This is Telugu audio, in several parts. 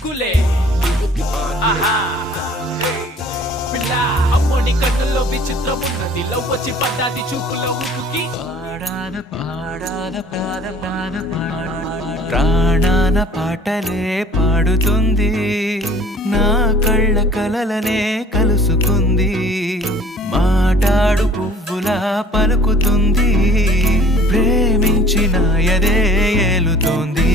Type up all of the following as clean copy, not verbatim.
దిక్కులే ఆహా పిల్ల అమ్మోని కన్నుల్లో విచిత్రం ఉన్నది లవ్ వచ్చి పడ్డాది చూపులో ఉప్పుకి ప్రాణాన పాటలే పాడుతుంది నా కళ్ళ కలలనే కలుసుకుంది మాటాడు పువ్వులా పలుకుతుంది ప్రేమించిన ఎదే ఏలుతోంది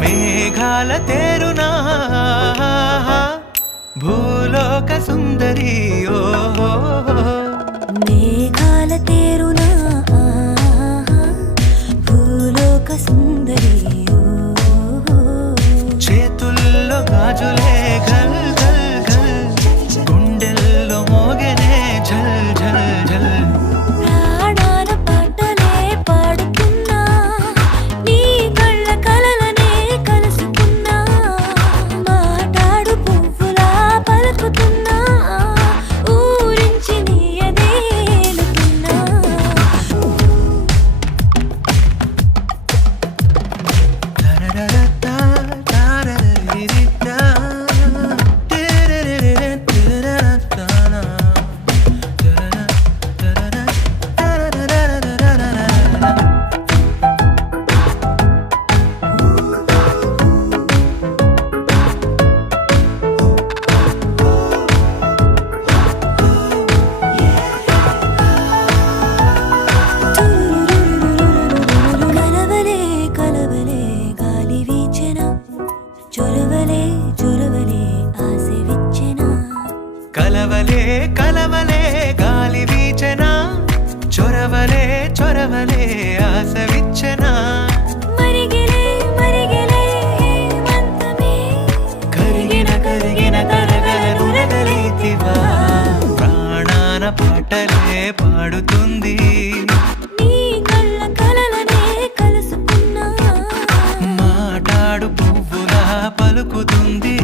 మేఘాల తేరునా భూలోక సుందరి ఓ మేఘాల తేరునా భూలోక సుందరి చేతుల్లో గాజులే గల్ గల్ గల్ గుండెల్లో మోగెనే ఝల్ ఝల్ ఝల్ ప్రాణాన పాటలే పాడుతున్నా నీ కళ్ళ కలలనే కలుసుకున్నా మాటాడు పువ్వులా పలుకుతున్నా ఊరించి నీ ఎదేలుతున్నా కలవలే కలవలే గాలి వీచెన చొరవలే చొరవలే ఆశ విచ్చెన కలవలే కలవలే గాలి వీచెనా చొరవలే చొరవలే ఆశ విచ్చెనా మరిగిలే మరిగిలే హేమంతమే కరిగిన కరిగిన కరగల నురగలీతివా ప్రాణాన పాటలే పాడుతుంది నీ కళ్ళ కలలనే కలుసుకున్నా మాటాడు పువ్వులా పలుకుతుంది